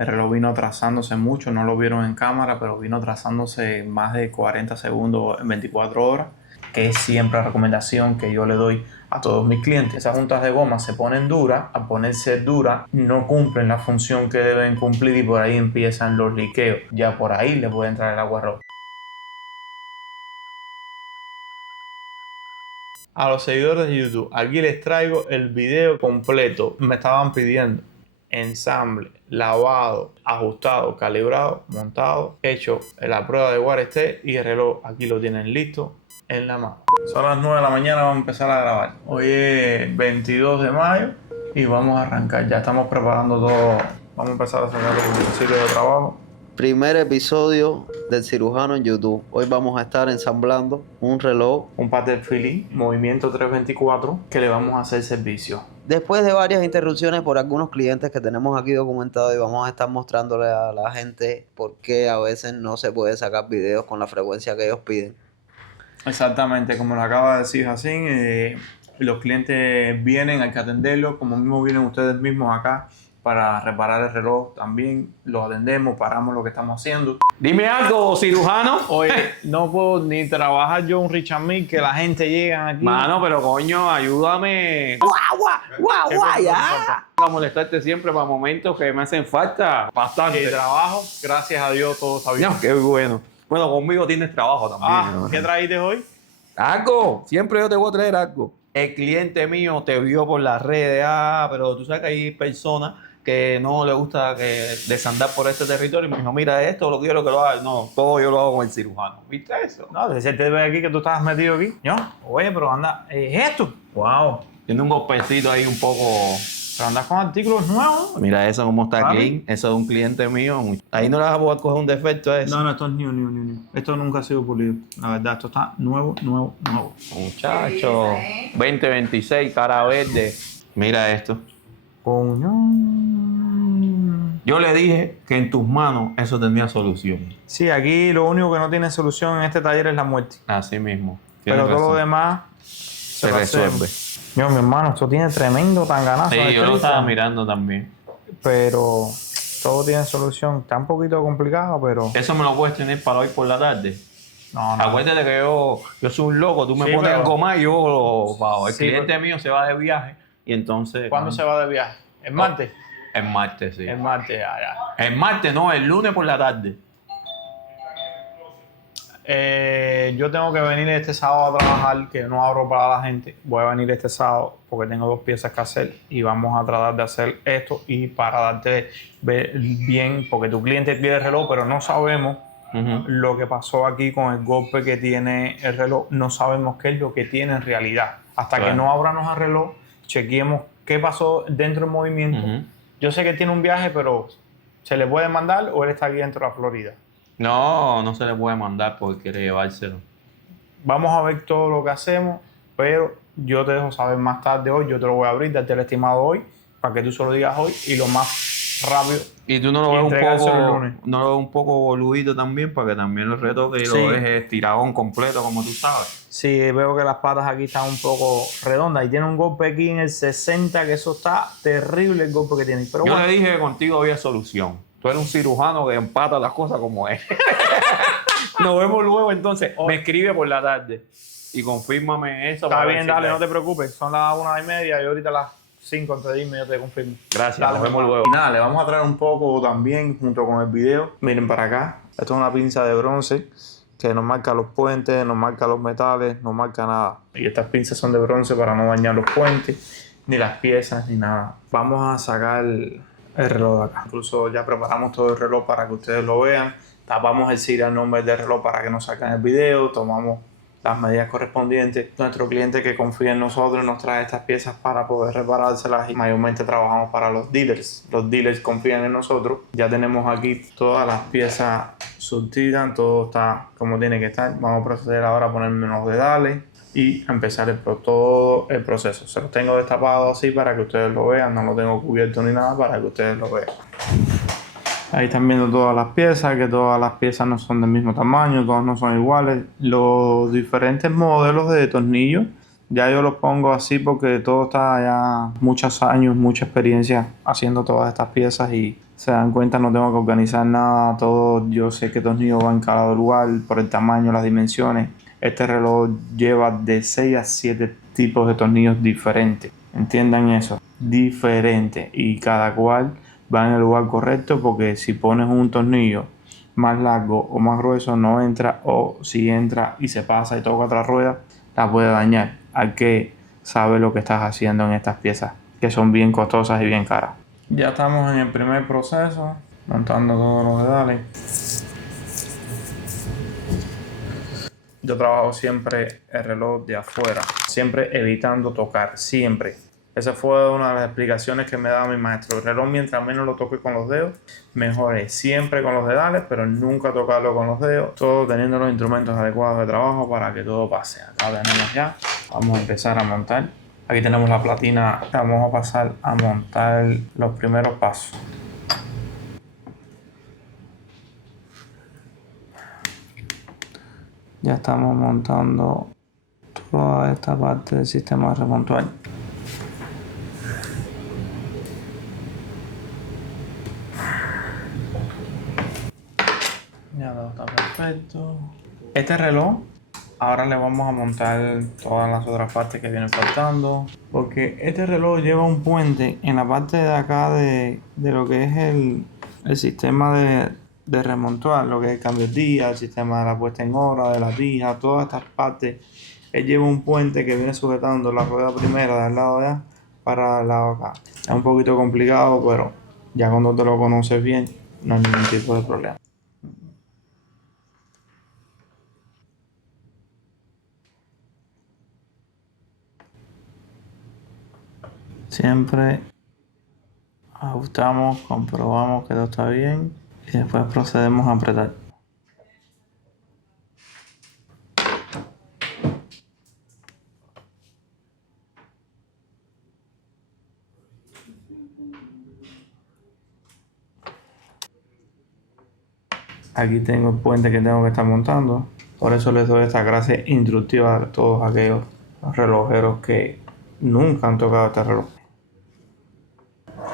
El reloj vino atrasándose mucho, no lo vieron en cámara, pero vino atrasándose más de 40 segundos en 24 horas, que es siempre la recomendación que yo le doy a todos mis clientes. Esas juntas de goma se ponen duras, al ponerse duras no cumplen la función que deben cumplir y por ahí empiezan los liqueos. Ya por ahí le puede entrar el agua roja. A los seguidores de YouTube, aquí les traigo el video completo. Me estaban pidiendo ensamble, lavado, ajustado, calibrado, montado, hecho la prueba de Wear State y el reloj aquí lo tienen listo en la mano. Son las 9 de la mañana, vamos a empezar a grabar. Hoy es 22 de mayo y vamos a arrancar. Ya estamos preparando todo. Vamos a empezar a sacar los utensilios de trabajo. Primer episodio del cirujano en YouTube. Hoy vamos a estar ensamblando un reloj. Un Patek Philippe movimiento 324 que le vamos a hacer servicio. Después de varias interrupciones por algunos clientes que tenemos aquí documentados y vamos a estar mostrándole a la gente por qué a veces no se puede sacar videos con la frecuencia que ellos piden. Exactamente, como lo acaba de decir Jacín, los clientes vienen, hay que atenderlos, como mismo vienen ustedes mismos acá para reparar el reloj, también los atendemos, paramos lo que estamos haciendo. Dime algo, cirujano. Oye, no puedo ni trabajar yo un Richard Mille, que la gente llega aquí. Mano, pero coño, ayúdame. ¡Guau, ya! A molestarte siempre para momentos que me hacen falta. Bastante. El trabajo, gracias a Dios, todo está bien. No, qué bueno. Bueno, conmigo tienes trabajo también. ¿Qué traíste hoy? Algo. Siempre yo te voy a traer algo. El cliente mío te vio por las redes. Pero tú sabes que hay personas que no le gusta desandar por este territorio. Y me dijo, mira, esto lo quiero que lo haga. No, todo yo lo hago con el cirujano. ¿Viste eso? No, desde te ve aquí que tú estabas metido aquí. ¿No? Oye, pero anda, ¿es esto? Wow. Tiene un golpecito ahí un poco... Pero andas con artículos nuevos. Mira eso cómo está ¿Vale? clean. Eso es un cliente mío. Ahí no le vas a poder coger un defecto a eso. No, esto es new. Esto nunca ha sido pulido. La verdad, esto está nuevo. Muchacho, 2026, cara verde. Mira esto. Coño. Yo le dije que en tus manos eso tenía solución. Sí, aquí lo único que no tiene solución en este taller es la muerte. Así mismo. Pero Tienes todo lo razón. demás se resuelve. Yo, mi hermano, esto tiene tremendo tanganazo. Sí, de yo lo prisa, estaba mirando también. pero todo tiene solución. Está un poquito complicado, pero... Eso me lo puedes tener para hoy por la tarde. No. Acuérdate que yo soy un loco. Tú me Sí, pones pero- algo más y yo... El Sí, cliente mío se va de viaje y entonces... ¿Cuándo se va de viaje? ¿El martes? El martes, sí. El martes, ya. El martes no, el lunes por la tarde. Yo tengo que venir este sábado a trabajar, que no abro para la gente. Voy a venir este sábado porque tengo 2 piezas que hacer y vamos a tratar de hacer esto y para darte bien, porque tu cliente pide el reloj, pero no sabemos lo que pasó aquí con el golpe que tiene el reloj. No sabemos qué es lo que tiene en realidad. Hasta Claro. que no abramos el reloj, chequeemos qué pasó dentro del movimiento. Yo sé que tiene un viaje, pero ¿se le puede mandar o él está aquí dentro de la Florida? No, no se le puede mandar porque quiere llevárselo. Vamos a ver todo lo que hacemos, pero yo te dejo saber más tarde hoy. Yo te lo voy a abrir, darte el estimado hoy, para que tú se lo digas hoy y lo más rápido. Y tú no lo Y ves un entregárselo el poco, lunes. no lo ves un poco boludito también, para que también lo retoque y Sí. lo dejes tiradón completo, como tú sabes. Sí, veo que las patas aquí están un poco redondas y tiene un golpe aquí en el 60, que eso está terrible el golpe que tiene. Pero Yo bueno, le dije que contigo había solución. Tú eres un cirujano que empata las cosas como es. Nos vemos luego entonces. Me escribe por la tarde y confírmame eso. está para bien, ver si dale, te- no te preocupes. Son las 1:30 y ahorita las 5 antes de irme yo te confirmo. Gracias, Dale, nos vemos hermano. luego. Y nada, le vamos a traer un poco también junto con el video. Miren para acá. Esto es una pinza de bronce que nos marca los puentes, nos marca los metales, no marca nada. Y estas pinzas son de bronce para no dañar los puentes, ni las piezas, ni nada. Vamos a sacar el reloj de acá. Incluso ya preparamos todo el reloj para que ustedes lo vean. Tapamos el serial number del reloj para que no saquen el video. Tomamos las medidas correspondientes. Nuestro cliente que confía en nosotros nos trae estas piezas para poder reparárselas y mayormente trabajamos para los dealers. Los dealers confían en nosotros. Ya tenemos aquí todas las piezas surtidas, todo está como tiene que estar. Vamos a proceder ahora a ponerme los dedales y a empezar todo el proceso. Se los tengo destapado así para que ustedes lo vean. No lo tengo cubierto ni nada para que ustedes lo vean. Ahí están viendo todas las piezas, que todas las piezas no son del mismo tamaño, todas no son iguales. Los diferentes modelos de tornillos Ya yo los pongo así porque todo está ya muchos años, mucha experiencia haciendo todas estas piezas y se dan cuenta, no tengo que organizar nada, todo, yo sé que tornillos van en cada lugar por el tamaño, las dimensiones. Este reloj lleva de 6 a 7 tipos de tornillos diferentes, entiendan eso, diferentes, y cada cual va en el lugar correcto porque si pones un tornillo más largo o más grueso no entra, o si entra y se pasa y toca otra rueda, la puede dañar. Hay que saber lo que estás haciendo en estas piezas, que son bien costosas y bien caras. Ya estamos en el primer proceso, montando todos los dedales. Yo trabajo siempre el reloj de afuera, siempre evitando tocar, siempre. Esa fue una de las explicaciones que me daba mi maestro. El reloj, mientras menos lo toque con los dedos, mejor es. Siempre con los dedales, pero nunca tocarlo con los dedos. Todo teniendo los instrumentos adecuados de trabajo para que todo pase. Acá tenemos ya. Vamos a empezar a montar. Aquí tenemos la platina. Vamos a pasar a montar los primeros pasos. Ya estamos montando toda esta parte del sistema remontual. Ya todo está perfecto. Este reloj, ahora le vamos a montar todas las otras partes que vienen faltando. Porque este reloj lleva un puente en la parte de acá de lo que es el sistema de remontar, lo que es el cambio de día, el sistema de la puesta en hora, de la tija, todas estas partes. Él lleva un puente que viene sujetando la rueda primera del lado de allá para el lado de acá. Es un poquito complicado, pero ya cuando te lo conoces bien, no hay ningún tipo de problema. Siempre ajustamos, comprobamos que todo está bien y después procedemos a apretar. Aquí tengo el puente que tengo que estar montando, por eso les doy esta clase instructiva a todos aquellos relojeros que nunca han tocado este reloj.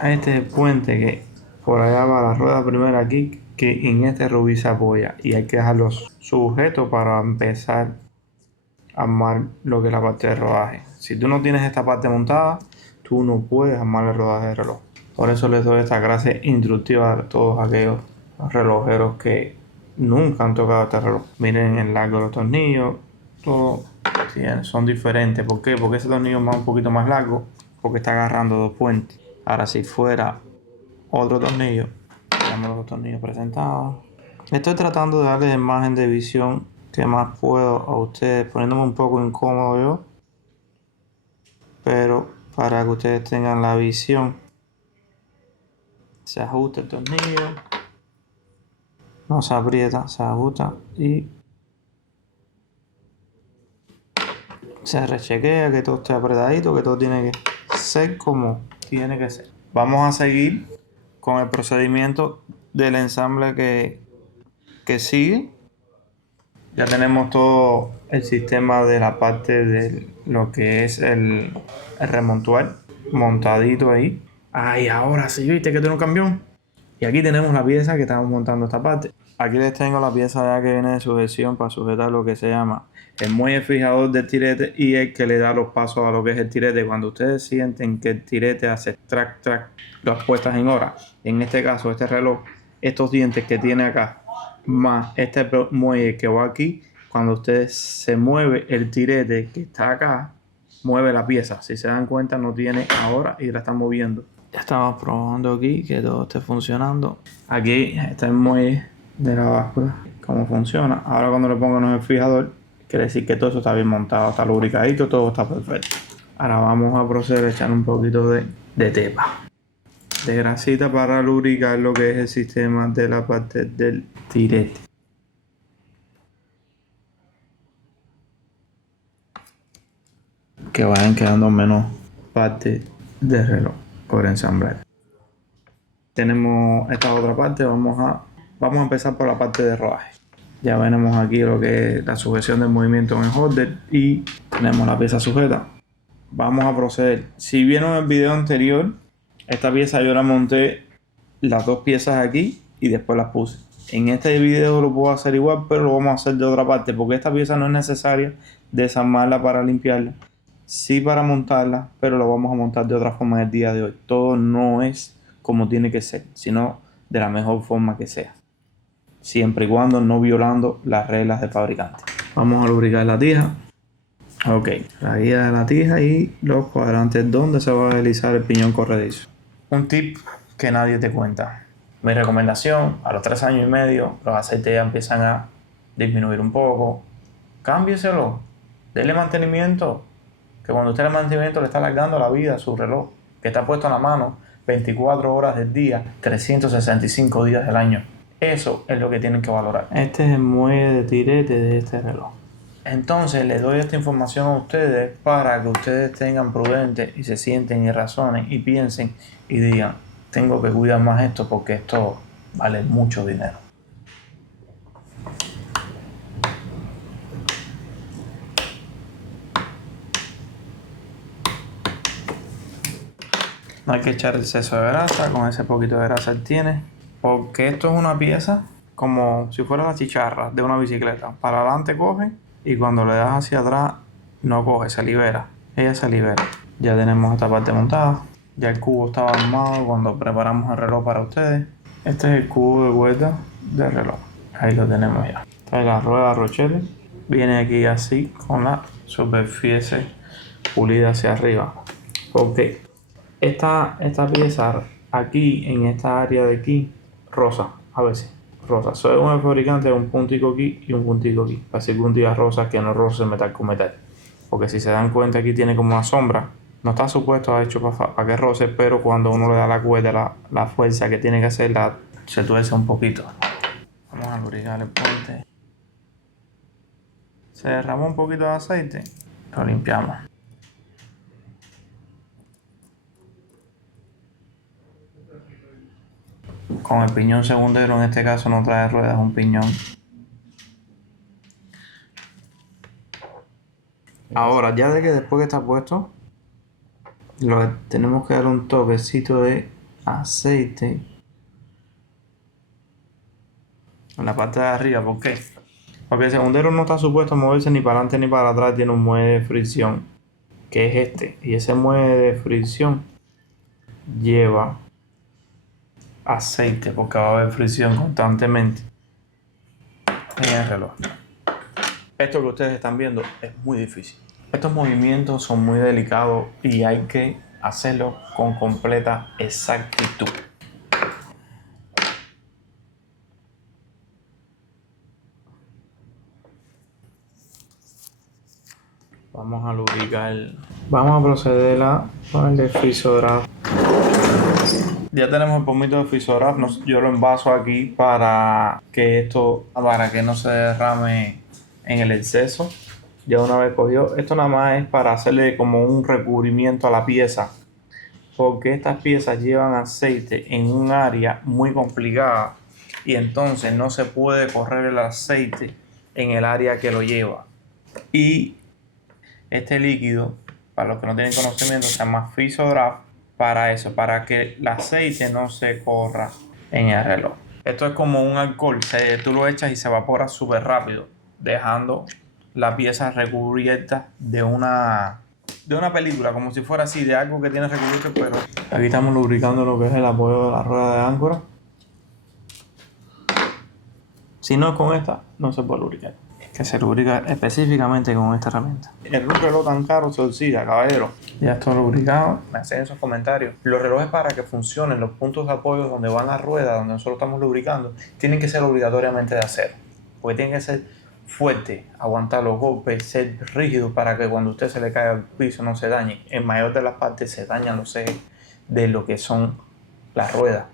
Este es el puente que por allá va la rueda primera aquí, que en este rubí se apoya y hay que dejarlo sujeto para empezar a armar lo que es la parte de rodaje. Si tú no tienes esta parte montada, tú no puedes armar el rodaje del reloj. Por eso les doy esta clase instructiva a todos aquellos relojeros que nunca han tocado este reloj. Miren el largo de los tornillos, todo son diferentes. ¿Por qué? Porque ese tornillo es un poquito más largo, porque está agarrando dos puentes. Ahora si fuera otro tornillo, tenemos los dos tornillos presentados. Estoy tratando de darles imagen de visión que más puedo a ustedes, poniéndome un poco incómodo yo, pero para que ustedes tengan la visión. Se ajusta el tornillo, no se aprieta, se ajusta y se rechequea que todo esté apretadito, que todo tiene que ser como tiene que ser. Vamos a seguir con el procedimiento del ensamble que sigue. Ya tenemos todo el sistema de la parte de lo que es el remontual montadito ahí. Ay, ahora sí, viste que tiene un camión. Y aquí tenemos la pieza que estamos montando esta parte. Aquí les tengo la pieza ya que viene de sujeción para sujetar lo que se llama el muelle fijador del tirete y el que le da los pasos a lo que es el tirete. Cuando ustedes sienten que el tirete hace track, track, las puestas en hora, en este caso este reloj, estos dientes que tiene acá, más este muelle que va aquí, cuando ustedes se mueve el tirete que está acá, mueve la pieza. Si se dan cuenta no tiene ahora y la están moviendo. Ya estamos probando aquí que todo esté funcionando. Aquí está el muelle de la báscula, cómo funciona. Ahora cuando le pongan el fijador, quiere decir que todo eso está bien montado, está lubricadito, todo está perfecto. Ahora vamos a proceder a echar un poquito de tepa, de grasita para lubricar lo que es el sistema de la parte del tirete. Que vayan quedando menos partes del reloj por ensamblar. Tenemos esta otra parte, vamos a empezar por la parte de rodaje. Ya tenemos aquí lo que es la sujeción del movimiento en el holder y Tenemos la pieza sujeta. Vamos a proceder. Si vieron el video anterior, esta pieza yo la monté las dos piezas aquí y después las puse. En este video lo puedo hacer igual, pero lo vamos a hacer de otra parte porque esta pieza no es necesaria desarmarla para limpiarla. Sí para montarla, pero lo vamos a montar de otra forma el día de hoy. Todo no es como tiene que ser, sino de la mejor forma que sea. Siempre y cuando no violando las reglas del fabricante. Vamos a lubricar la tija. Ok, la guía de la tija y los cuadrantes donde se va a deslizar el piñón corredizo. Un tip que nadie te cuenta. Mi recomendación, a los 3 años y medio, los aceites ya empiezan a disminuir un poco. Cámbieselo, denle mantenimiento. Que cuando usted le mantenimiento le está alargando la vida a su reloj, que está puesto en la mano 24 horas del día, 365 días del año. Eso es lo que tienen que valorar. Este es el muelle de tirete de este reloj. Entonces les doy esta información a ustedes para que ustedes tengan prudentes y se sienten y razonen y piensen y digan, tengo que cuidar más esto porque esto vale mucho dinero. No hay que echar exceso de grasa, con ese poquito de grasa él tiene, porque esto es una pieza como si fuera la chicharra de una bicicleta. Para adelante coge y cuando le das hacia atrás no coge, se libera. Ella se libera. Ya tenemos esta parte montada. Ya el cubo estaba armado cuando preparamos el reloj para ustedes. Este es el cubo de vuelta del reloj. Ahí lo tenemos ya. Trae la rueda Rochelle. Viene aquí así con la superficie pulida hacia arriba. Ok. Esta pieza aquí, en esta área de aquí, rosa, a veces, rosa. Según el fabricante, un puntico aquí y un puntico aquí. Así que un día rosa que no roce metal con metal. Porque si se dan cuenta, aquí tiene como una sombra. No está supuesto a hecho para que roce, pero cuando uno le da la cuerda, la fuerza que tiene que hacer, se tuerce un poquito. Vamos a lubricar el puente. Se derramó un poquito de aceite, lo limpiamos. Con el piñón segundero, en este caso no trae ruedas, es un piñón. Ahora, ya de que después que está puesto, tenemos que dar un toquecito de aceite en la parte de arriba. ¿Por qué? Porque el segundero no está supuesto a moverse ni para adelante ni para atrás, tiene un muelle de fricción, que es este. Y ese muelle de fricción lleva aceite porque va a haber fricción constantemente en el reloj. Esto que ustedes están viendo es muy difícil. Estos movimientos son muy delicados y hay que hacerlo con completa exactitud. Vamos a lubricar. Vamos a proceder a ponerle Frisodrop. Ya tenemos el pomito de Frisodrop. Yo lo envaso aquí para que no se derrame en el exceso. Ya una vez cogió, esto nada más es para hacerle como un recubrimiento a la pieza, porque estas piezas llevan aceite en un área muy complicada y entonces no se puede correr el aceite en el área que lo lleva. Y este líquido, para los que no tienen conocimiento, se llama Frisodrop para eso, para que el aceite no se corra en el reloj. Esto es como un alcohol, tú lo echas y se evapora súper rápido, dejando la pieza recubierta de una película, como si fuera así, de algo que tiene recubierto, pero aquí estamos lubricando lo que es el apoyo de la rueda de áncora. Si no es con esta, no se puede lubricar. Es que se lubrica específicamente con esta herramienta. El reloj tan caro se oxida, caballero. Ya está lubricado. Me hacen esos comentarios. Los relojes, para que funcionen, los puntos de apoyo donde van las ruedas, donde nosotros estamos lubricando, tienen que ser obligatoriamente de acero. Porque tienen que ser fuerte, aguantar los golpes, ser rígido para que cuando usted se le caiga al piso no se dañe. En mayor de las partes se dañan los ejes de lo que son las ruedas.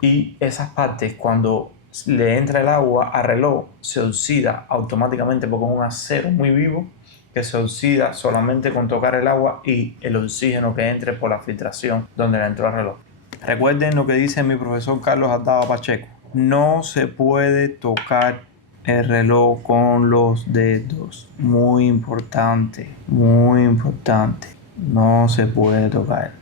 Y esas partes, cuando le entra el agua al reloj, se oxida automáticamente porque es un acero muy vivo que se oxida solamente con tocar el agua y el oxígeno que entre por la filtración donde le entró al reloj. Recuerden lo que dice mi profesor Carlos Aldaba Pacheco. No se puede tocar el reloj con los dedos. Muy importante, muy importante. No se puede tocar.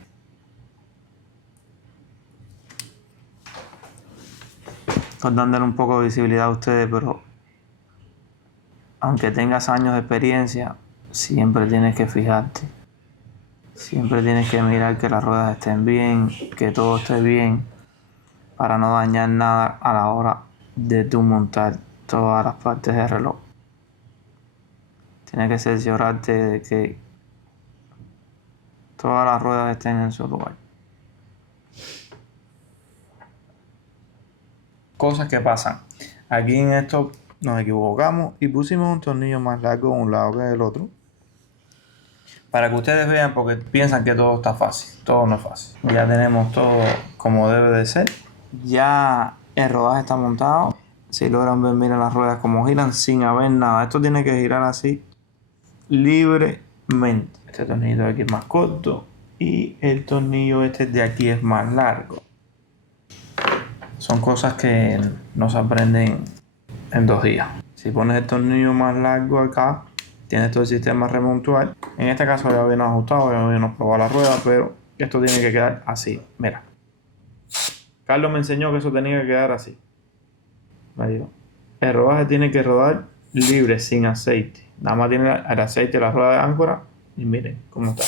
Estoy dándole un poco de visibilidad a ustedes, pero aunque tengas años de experiencia, siempre tienes que fijarte. Siempre tienes que mirar que las ruedas estén bien, que todo esté bien, para no dañar nada a la hora de tu montar todas las partes del reloj. Tienes que cerciorarte de que todas las ruedas estén en su lugar. Cosas que pasan. Aquí en esto nos equivocamos y pusimos un tornillo más largo de un lado que del otro. Para que ustedes vean, porque piensan que todo está fácil. Todo no es fácil. Ya tenemos todo como debe de ser. Ya el rodaje está montado. Si logran ver, miren las ruedas como giran sin haber nada. Esto tiene que girar así libremente. Este tornillo de aquí es más corto y el tornillo este de aquí es más largo. Son cosas que no se aprenden en 2 días. Si pones el tornillo más largo acá, tienes todo el sistema remontual. En este caso ya habíamos ajustado, ya habíamos probado la rueda, pero esto tiene que quedar así. Mira, Carlos me enseñó que eso tenía que quedar así. Me dijo, el rodaje tiene que rodar libre, sin aceite. Nada más tiene el aceite de la rueda de áncora y miren cómo está.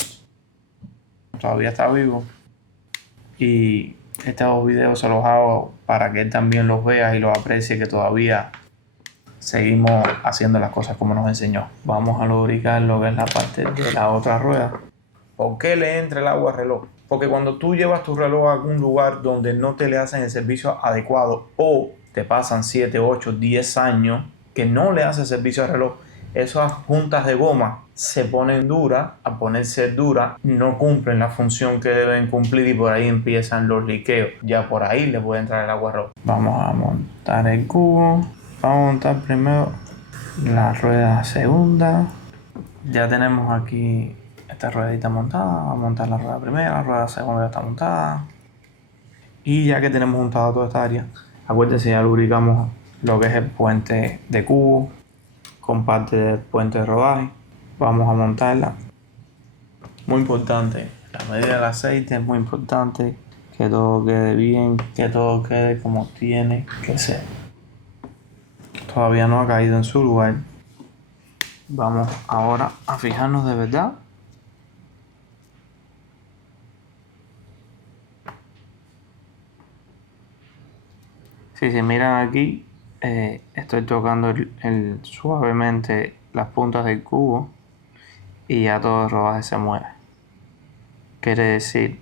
Todavía está vivo. Y estos videos se los hago para que él también los vea y los aprecie, que todavía seguimos haciendo las cosas como nos enseñó. Vamos a lubricar lo que es la parte de la otra rueda. ¿Por qué le entra el agua al reloj? Porque cuando tú llevas tu reloj a algún lugar donde no te le hacen el servicio adecuado o te pasan 7, 8, 10 años que no le haces servicio al reloj, esas juntas de goma se ponen duras. A ponerse duras no cumplen la función que deben cumplir y por ahí empiezan los liqueos. Ya por ahí le puede entrar el agua al reloj. Vamos a montar el cubo. Vamos a montar primero la rueda segunda. Ya tenemos aquí esta ruedita montada. Vamos a montar la rueda primera, la rueda segunda ya está montada. Y ya que tenemos montado toda esta área, acuérdense, ya lubricamos lo que es el puente de cubo con parte del puente de rodaje. Vamos a montarla. Muy importante, la medida del aceite es muy importante, que todo quede bien, que todo quede como tiene que ser. Todavía no ha caído en su lugar. Vamos ahora a fijarnos de verdad. Si se miran aquí, estoy tocando suavemente las puntas del cubo y ya todo el rodaje se mueve. Quiere decir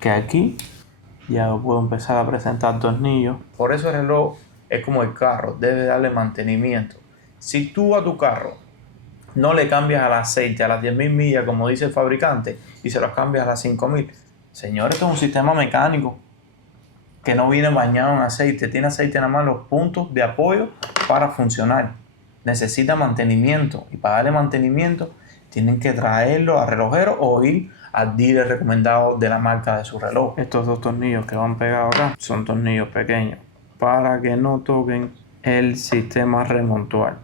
que aquí ya puedo empezar a presentar tornillos. Por eso el reloj es como el carro, debe darle mantenimiento. Si tú a tu carro no le cambias al aceite a las 10.000 millas, como dice el fabricante, y se los cambias a las 5.000, señor, esto es un sistema mecánico que no viene bañado en aceite, tiene aceite nada más en los puntos de apoyo para funcionar. Necesita mantenimiento y para darle mantenimiento tienen que traerlo a relojero o ir al dealer recomendado de la marca de su reloj. Estos 2 tornillos que van pegados acá son tornillos pequeños para que no toquen el sistema remontual.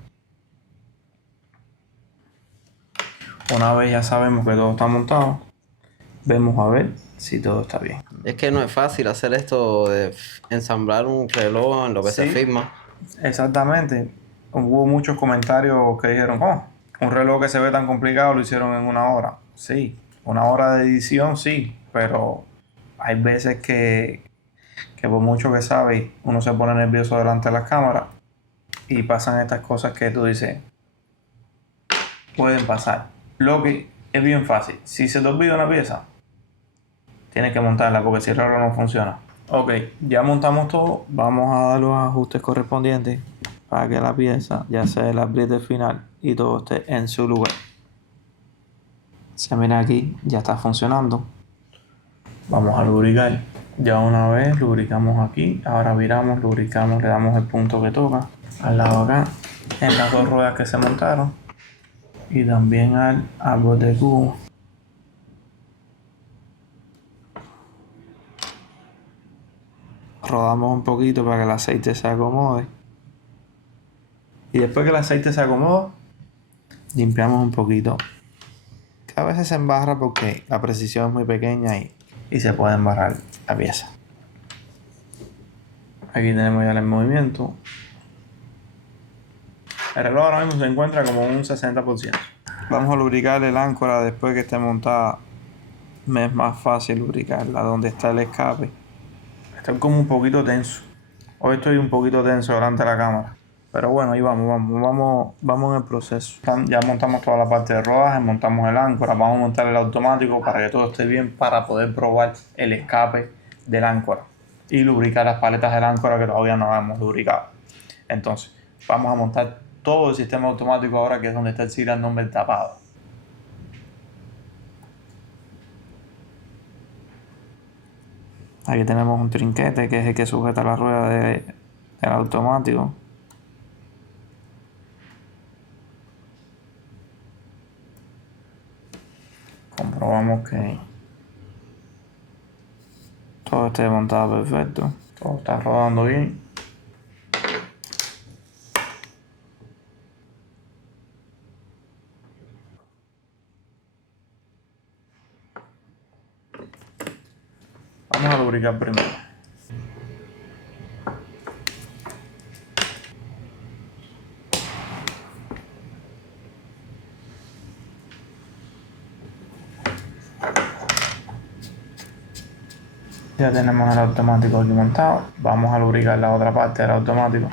Una vez ya sabemos que todo está montado, vemos a ver si todo está bien. Es que no es fácil hacer esto de ensamblar un reloj en lo que se Sí. firma. Exactamente. Hubo muchos comentarios que dijeron, oh, un reloj que se ve tan complicado lo hicieron en 1 hora. Sí, 1 hora de edición sí, pero hay veces que por mucho que sabe, uno se pone nervioso delante de las cámaras y pasan estas cosas que tú dices, pueden pasar. Lo que es bien fácil. Si se te olvida una pieza, tienes que montarla porque si el reloj no funciona. Ok, ya montamos todo. Vamos a dar los ajustes correspondientes para que la pieza ya sea el apriete final y todo esté en su lugar. Se mira aquí, ya está funcionando. Vamos a lubricar. Ya una vez lubricamos aquí, ahora viramos, lubricamos, le damos el punto que toca al lado acá, en las 2 ruedas que se montaron y también al árbol de cubo. Rodamos un poquito para que el aceite se acomode. Y después que el aceite se acomoda, limpiamos un poquito. Que a veces se embarra porque la precisión es muy pequeña y se puede embarrar la pieza. Aquí tenemos ya el movimiento. El reloj ahora mismo se encuentra como un 60%. Vamos a lubricar el áncora después que esté montada. Me es más fácil lubricarla donde está el escape. Estoy como un poquito tenso. Hoy estoy un poquito tenso delante de la cámara. Pero bueno, ahí vamos en el proceso. Ya montamos toda la parte de rodaje, montamos el áncora, vamos a montar el automático para que todo esté bien, para poder probar el escape del áncora y lubricar las paletas del áncora que todavía no hemos lubricado. Entonces, vamos a montar todo el sistema automático ahora, que es donde está el serial number tapado. Aquí tenemos un trinquete que es el que sujeta la rueda del automático. Comprobamos que todo esté montado perfecto. Todo está rodando bien. Vamos a lubricar primero. Ya tenemos el automático aquí montado. Vamos a lubricar la otra parte del automático.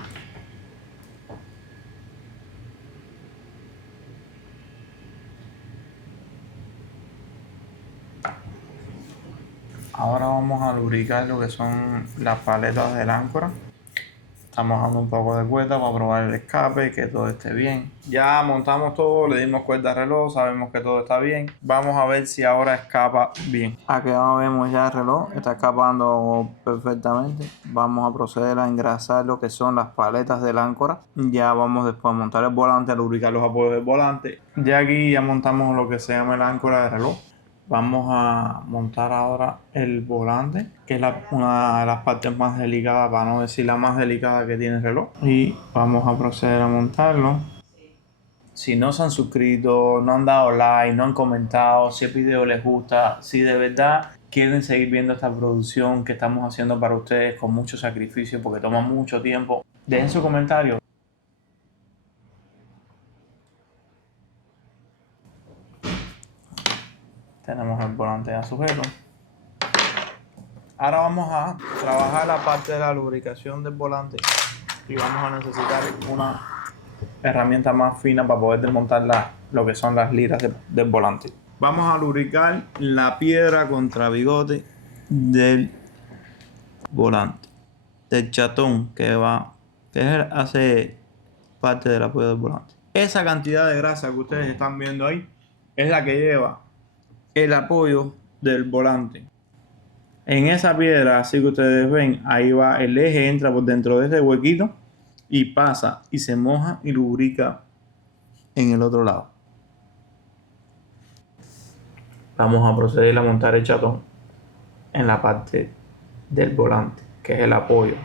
Ahora vamos a lubricar lo que son las paletas del áncora. Estamos dando un poco de cuerda para probar el escape, que todo esté bien. Ya montamos todo, le dimos cuerda al reloj, sabemos que todo está bien. Vamos a ver si ahora escapa bien. Aquí vemos ya el reloj, está escapando perfectamente. Vamos a proceder a engrasar lo que son las paletas del áncora. Ya vamos después a montar el volante, a lubricar los apoyos del volante. Ya aquí ya montamos lo que se llama el áncora de reloj. Vamos a montar ahora el volante, que es una de las partes más delicadas, para no decir la más delicada que tiene el reloj. Y vamos a proceder a montarlo. Si no se han suscrito, no han dado like, no han comentado, si el video les gusta, si de verdad quieren seguir viendo esta producción que estamos haciendo para ustedes con mucho sacrificio porque toma mucho tiempo, dejen su comentario. Tenemos el volante ya sujeto. Ahora vamos a trabajar la parte de la lubricación del volante y vamos a necesitar una herramienta más fina para poder desmontar lo que son las liras del volante. Vamos a lubricar la piedra contra bigote del volante, del chatón hace parte del apoyo del volante. Esa cantidad de grasa que ustedes están viendo ahí es la que lleva el apoyo del volante. En esa piedra, así que ustedes ven, ahí va el eje, entra por dentro de ese huequito y pasa y se moja y lubrica en el otro lado. Vamos a proceder a montar el chatón en la parte del volante, que es el apoyo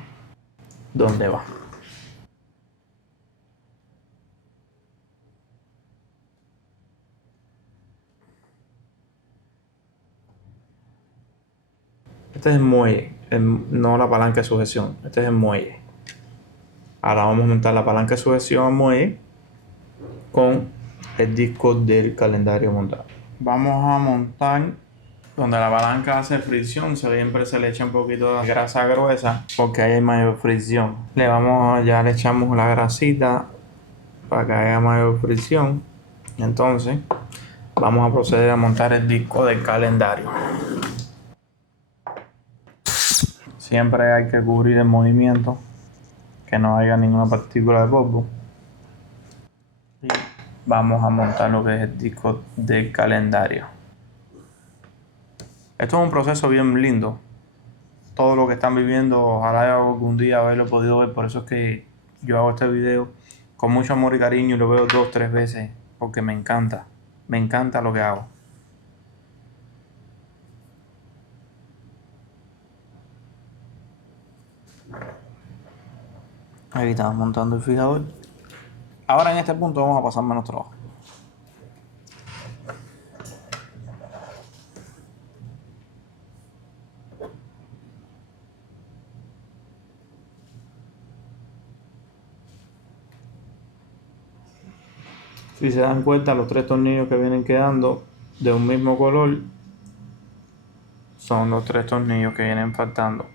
donde va. Este es el muelle, no la palanca de sujeción. Este es el muelle. Ahora vamos a montar la palanca de sujeción al muelle con el disco del calendario montado. Vamos a montar donde la palanca hace fricción. Siempre se le echa un poquito de grasa gruesa porque ahí hay mayor fricción. Ya le echamos la grasita para que haya mayor fricción. Entonces vamos a proceder a montar el disco del calendario. Siempre hay que cubrir el movimiento, que no haya ninguna partícula de polvo. Y vamos a montar lo que es el disco del calendario. Esto es un proceso bien lindo. Todo lo que están viviendo, ojalá algún día haberlo podido ver. Por eso es que yo hago este video con mucho amor y cariño y lo veo 2 o 3 veces porque me encanta lo que hago. Ahí estamos montando el fijador. Ahora en este punto vamos a pasar menos trabajo. Si se dan cuenta, los 3 tornillos que vienen quedando de un mismo color son los 3 tornillos que vienen faltando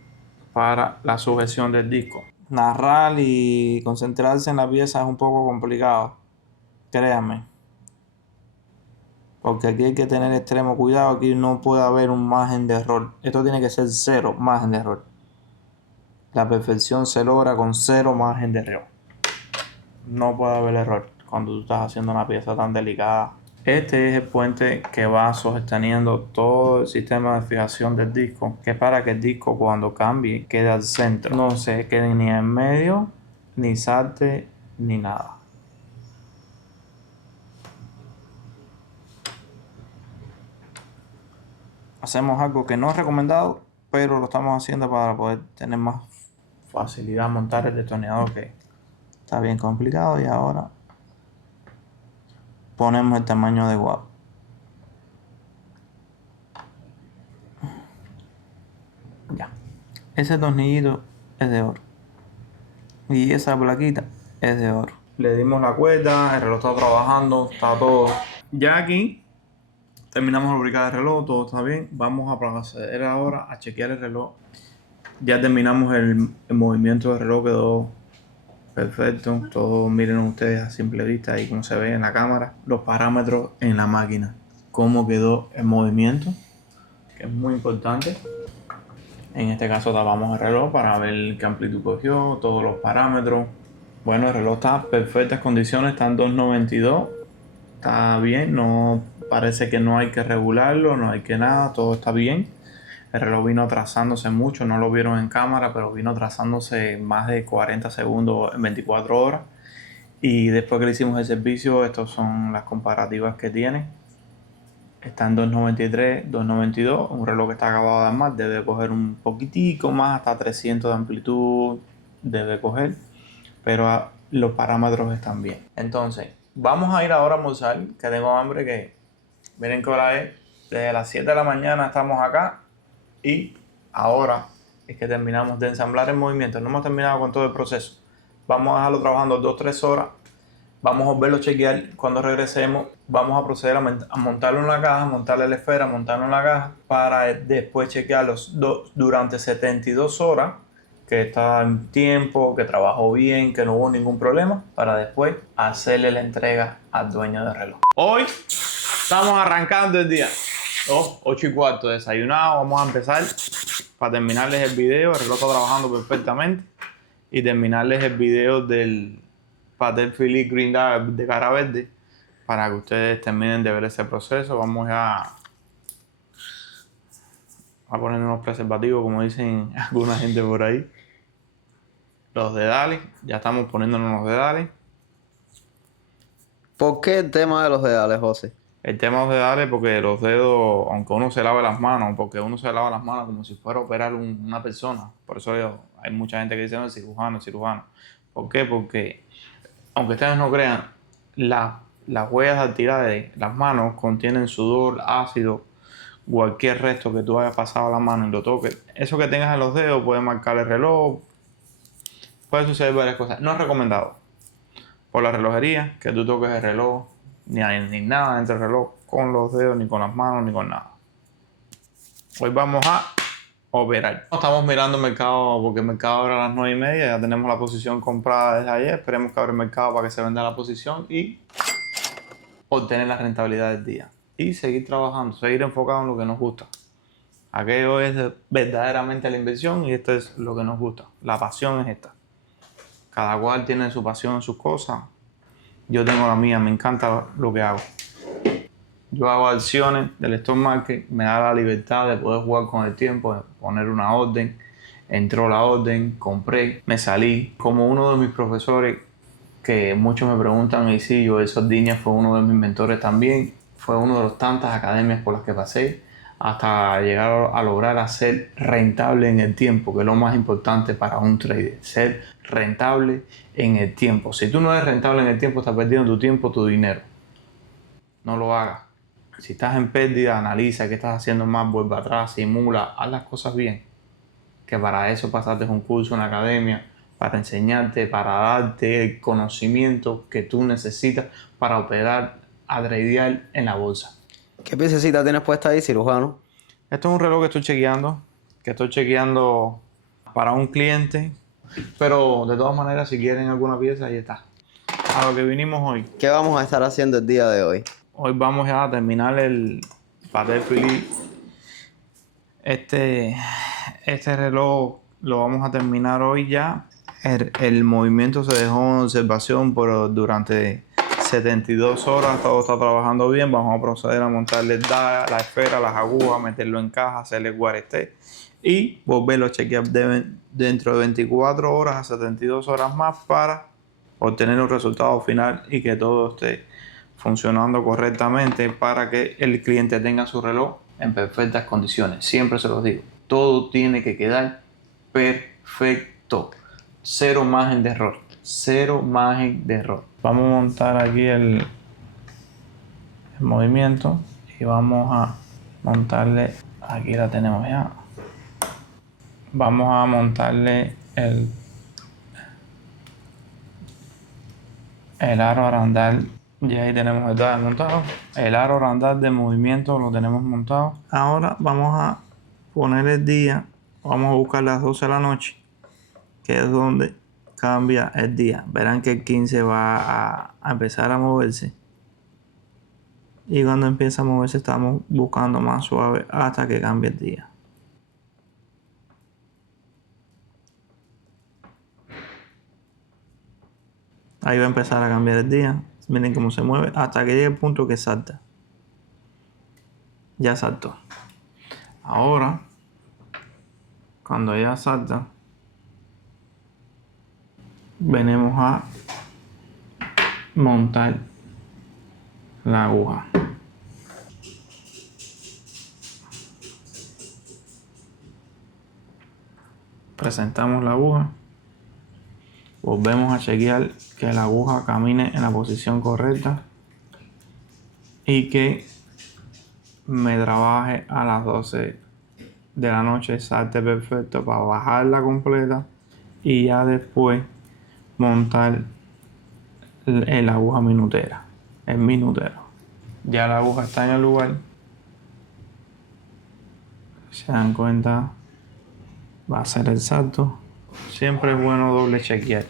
para la sujeción del disco. Narrar y concentrarse en la pieza es un poco complicado, créanme, porque aquí hay que tener extremo cuidado. Aquí no puede haber un margen de error. Esto tiene que ser 0 margen de error. La perfección se logra con 0 margen de error. No puede haber error cuando tú estás haciendo una pieza tan delicada. Este es el puente que va sosteniendo todo el sistema de fijación del disco, que es para que el disco cuando cambie quede al centro, no se quede ni en medio, ni salte, ni nada. Hacemos algo que no es recomendado, pero lo estamos haciendo para poder tener más facilidad a montar el destornillador, que está bien complicado. Y ahora ponemos el tamaño adecuado. Ya. Ese tornillito es de oro. Y esa plaquita es de oro. Le dimos la cuerda, el reloj está trabajando, está todo. Ya aquí terminamos de lubricar el reloj, todo está bien. Vamos a proceder ahora a chequear el reloj. Ya terminamos el movimiento del reloj, quedó perfecto. Todo, miren ustedes a simple vista ahí como se ve en la cámara. Los parámetros en la máquina. Cómo quedó el movimiento, que es muy importante. En este caso tapamos el reloj para ver qué amplitud cogió, todos los parámetros. Bueno, el reloj está en perfectas condiciones, está en 2.92. Está bien, no parece que no hay que regularlo, no hay que nada, todo está bien. El reloj vino atrasándose mucho, no lo vieron en cámara, pero vino atrasándose más de 40 segundos en 24 horas. Y después que le hicimos el servicio, estas son las comparativas que tiene. Está en 2.93, 2.92, un reloj que está acabado de armar, debe coger un poquitico más, hasta 300 de amplitud debe coger, pero los parámetros están bien. Entonces, vamos a ir ahora a almorzar, que tengo hambre, que miren qué hora es, desde las 7 de la mañana estamos acá y ahora es que terminamos de ensamblar el movimiento. No hemos terminado con todo el proceso, vamos a dejarlo trabajando 2-3 horas. Vamos a volverlo a chequear cuando regresemos. Vamos a proceder a montarlo en la caja, montarle la esfera, montarlo en la caja para después chequearlos durante 72 horas, que está en tiempo, que trabajó bien, que no hubo ningún problema, para después hacerle la entrega al dueño del reloj. Hoy estamos arrancando el día. 8:15, desayunado. Vamos a empezar para terminarles el video. El reloj está trabajando perfectamente y terminarles el video del Patek Philippe Green Dial de cara verde, para que ustedes terminen de ver ese proceso. Vamos a poner unos preservativos, como dicen alguna gente por ahí. Los dedales, ya estamos poniéndonos los dedales. ¿Por qué el tema de los dedales, José? El tema de los dedales, porque los dedos, aunque uno se lave las manos, porque uno se lava las manos como si fuera a operar una persona. Por eso hay mucha gente que dice, no, el cirujano, el cirujano. ¿Por qué? Porque aunque ustedes no crean, las huellas dactilares de las manos contienen sudor, ácido, cualquier resto que tú hayas pasado a la mano y lo toques. Eso que tengas en los dedos puede marcar el reloj, puede suceder varias cosas. No es recomendado por la relojería que tú toques el reloj, ni nada dentro del reloj, con los dedos, ni con las manos, ni con nada. Hoy vamos a operar. Estamos mirando el mercado, porque el mercado abre a las 9:30, ya tenemos la posición comprada desde ayer. Esperemos que abra el mercado para que se venda la posición y obtener la rentabilidad del día. Y seguir trabajando, seguir enfocado en lo que nos gusta. Aquello es verdaderamente la inversión y esto es lo que nos gusta. La pasión es esta. Cada cual tiene su pasión en sus cosas. Yo tengo la mía, me encanta lo que hago. Yo hago acciones del stock market, me da la libertad de poder jugar con el tiempo, de poner una orden. Entró la orden, compré, me salí. Como uno de mis profesores, que muchos me preguntan, y sí, Joel Sardiña fue uno de mis mentores también. Fue uno de las tantas academias por las que pasé. hasta llegar a lograr a ser rentable en el tiempo, que es lo más importante para un trader, ser rentable en el tiempo. Si tú no eres rentable en el tiempo, estás perdiendo tu tiempo, tu dinero. No lo hagas. Si estás en pérdida, analiza qué estás haciendo mal, vuelve atrás, simula, haz las cosas bien. Que para eso pasaste un curso en la academia, para enseñarte, para darte el conocimiento que tú necesitas para operar a tradear en la bolsa. ¿Qué piececita tienes puesta ahí, cirujano? Esto es un reloj que estoy chequeando para un cliente, pero de todas maneras, si quieren alguna pieza, ahí está. A lo que vinimos hoy. ¿Qué vamos a estar haciendo el día de hoy? Hoy vamos ya a terminar el Patek Philippe. Este reloj lo vamos a terminar hoy ya. El movimiento se dejó en observación durante 72 horas. Todo está trabajando bien. Vamos a proceder a montarle la esfera, las agujas, meterlo en caja, hacerle guarete y volverlo a chequear dentro de 24 horas a 72 horas más para obtener un resultado final y que todo esté funcionando correctamente para que el cliente tenga su reloj en perfectas condiciones. Siempre se los digo, todo tiene que quedar perfecto, cero margen de error, cero margen de error. Vamos a montar aquí el movimiento y vamos a montarle, aquí la tenemos ya, vamos a montarle el aro arandal. Ya ahí tenemos el dial montado. El aro arandal de movimiento lo tenemos montado. Ahora vamos a poner el día. Vamos a buscar las 12 de la noche, que es donde cambia el día. Verán que el 15 va a empezar a moverse. Y cuando empieza a moverse estamos buscando más suave hasta que cambie el día. Ahí va a empezar a cambiar el día. Miren cómo se mueve hasta que llegue el punto que salta. Ya saltó. Ahora, cuando ya salta, venimos a montar la aguja. Presentamos la aguja. Volvemos a chequear que la aguja camine en la posición correcta y que me trabaje a las 12 de la noche, salte perfecto para bajarla completa y ya después montar la aguja minutera, el minutero. Ya la aguja está en el lugar. Se dan cuenta, va a ser el salto. Siempre es bueno doble chequear.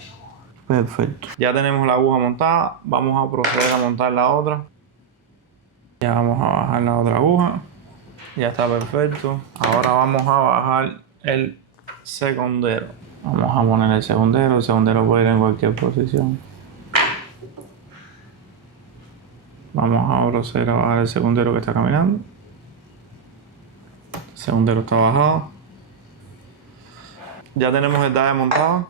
Perfecto. Ya tenemos la aguja montada. Vamos a proceder a montar la otra. Ya vamos a bajar la otra aguja. Ya está perfecto. Ahora vamos a bajar el segundero. Vamos a poner el segundero. El segundero puede ir en cualquier posición. Vamos a proceder a bajar el segundero que está caminando. El segundero está bajado. Ya tenemos el dial montado.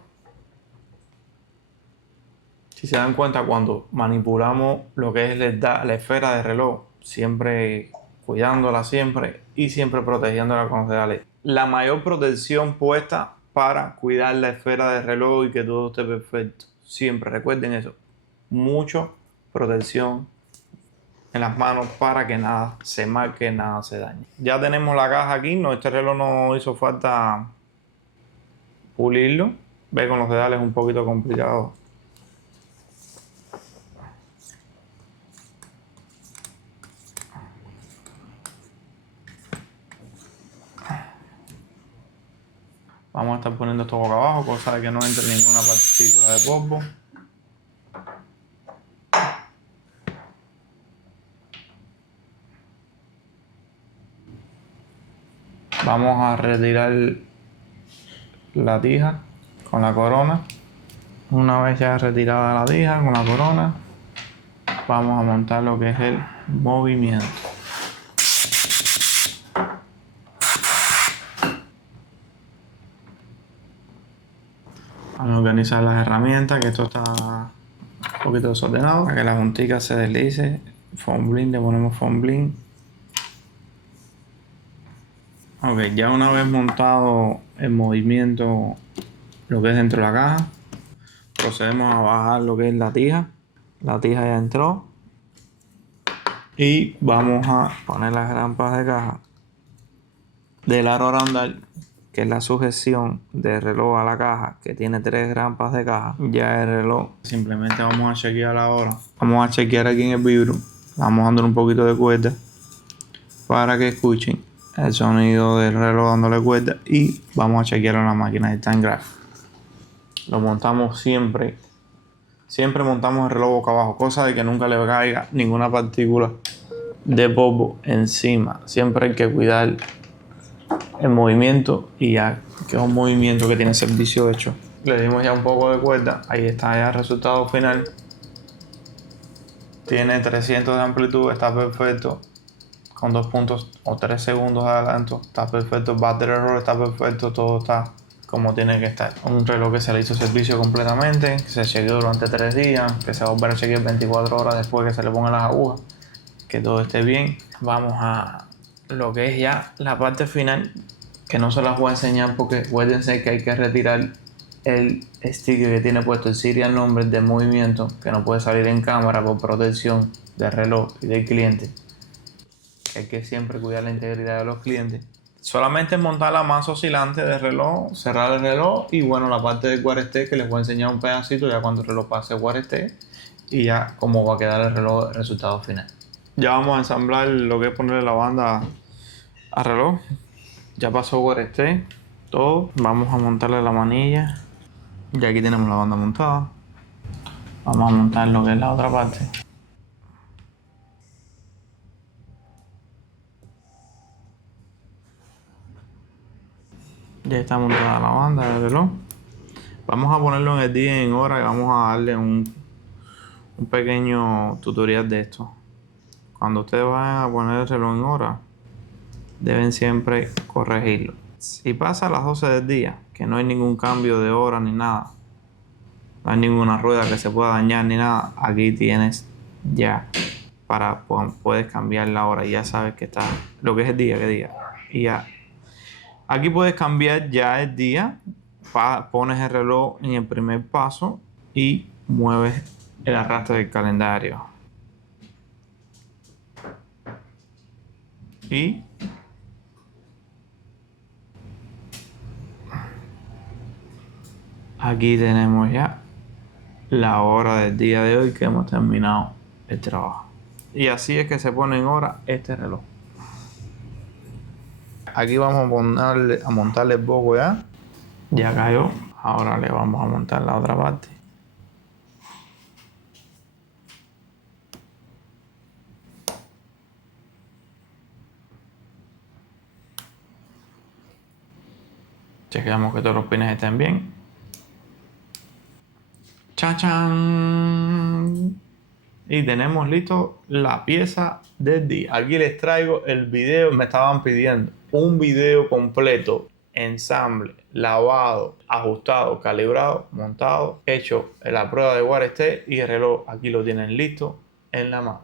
Si se dan cuenta, cuando manipulamos lo que es la esfera de reloj, siempre cuidándola siempre y siempre protegiéndola con pedales. La mayor protección puesta para cuidar la esfera de reloj y que todo esté perfecto. Siempre recuerden eso. Mucha protección en las manos para que nada se marque, nada se dañe. Ya tenemos la caja aquí. Este reloj no hizo falta pulirlo. Ve, con los dedales es un poquito complicado. Vamos a estar poniendo esto boca abajo, cosa de que no entre ninguna partícula de polvo. Vamos a retirar la tija con la corona. Una vez ya retirada la tija con la corona, vamos a montar lo que es el movimiento. Vamos a organizar las herramientas, que esto está un poquito desordenado. Para que la juntica se deslice, foam bling, le ponemos foam bling. Ok, ya una vez montado el movimiento, lo que es dentro de la caja, procedemos a bajar lo que es la tija. La tija ya entró. Y vamos a poner las grampas de caja del aro randal, que es la sujeción del reloj a la caja, que tiene 3 grampas de caja. Ya el reloj, simplemente vamos a chequear ahora. Vamos a chequear aquí en el vibro. Vamos dándole un poquito de cuerda para que escuchen el sonido del reloj dándole cuerda. Y vamos a chequear en la máquina de time graph. Lo montamos siempre. Siempre montamos el reloj boca abajo, cosa de que nunca le caiga ninguna partícula de polvo encima. Siempre hay que cuidar el movimiento y ya que es un movimiento que tiene servicio hecho. Le dimos ya un poco de cuerda. Ahí está ya el resultado final. Tiene 300 de amplitud, está perfecto. Con 2 puntos o 3 segundos de adelanto, está perfecto. El battery error está perfecto, todo está como tiene que estar. Un reloj que se le hizo servicio completamente, que se chequeó durante 3 días, que se va a volver a chequear 24 horas después que se le pongan las agujas, que todo esté bien. Vamos a lo que es ya la parte final, que no se las voy a enseñar porque acuérdense que hay que retirar el sticker que tiene puesto el serial number del movimiento, que no puede salir en cámara por protección del reloj y del cliente. Hay que siempre cuidar la integridad de los clientes. Solamente montar la masa oscilante del reloj, cerrar el reloj y bueno, la parte del guareste, que les voy a enseñar un pedacito ya cuando el reloj pase el guareste y ya cómo va a quedar el reloj, el resultado final. Ya vamos a ensamblar lo que es ponerle la banda al reloj. Ya pasó guareste, todo. Vamos a montarle la manilla. Ya aquí tenemos la banda montada. Vamos a montar lo que es la otra parte. Ya está montada la banda del reloj. Vamos a ponerlo en el día y en hora y vamos a darle un pequeño tutorial de esto. Cuando ustedes vayan a poner el reloj en hora, deben siempre corregirlo. Si pasa a las 12 del día, que no hay ningún cambio de hora ni nada, no hay ninguna rueda que se pueda dañar ni nada, aquí tienes ya puedes cambiar la hora y ya sabes que está lo que es el día, qué día. Y ya aquí puedes cambiar ya el día, pones el reloj en el primer paso y mueves el arrastre del calendario. Y aquí tenemos ya la hora del día de hoy que hemos terminado el trabajo. Y así es que se pone en hora este reloj. Aquí vamos a montarle el boco ya. Ya cayó. Ahora le vamos a montar la otra parte. Chequeamos que todos los pines estén bien. ¡Chachán! Y tenemos listo la pieza del día. Aquí les traigo el video. Me estaban pidiendo un video completo, ensamble, lavado, ajustado, calibrado, montado, hecho en la prueba de guareste y el reloj. Aquí lo tienen listo en la mano.